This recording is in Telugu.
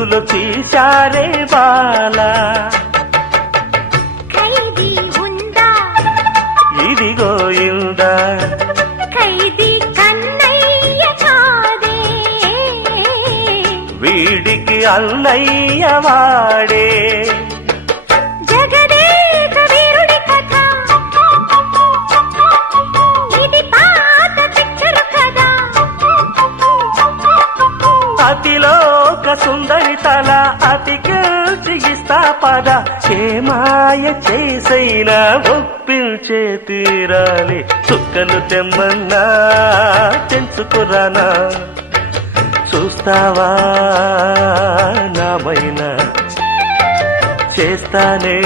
వెలుగులో తీశారే బాలా. ఖైదీ ఉందా ఇదిగో ఇందా ఖైదీ కన్నయ్య కాదే, వీడికి అన్నయ్య వాడే. జగదేక వీరుడి కథ ఇది పాత పిక్చరు కదా. అతిలోక సుందరి తల అతికిస్తా పద, ఏ మాయ చేసైనా ఒప్పించే తీరాలి. చుక్కలు తెమ్మన్నా తెంచుకురానా, చూస్తావా నామైనా చేస్తానే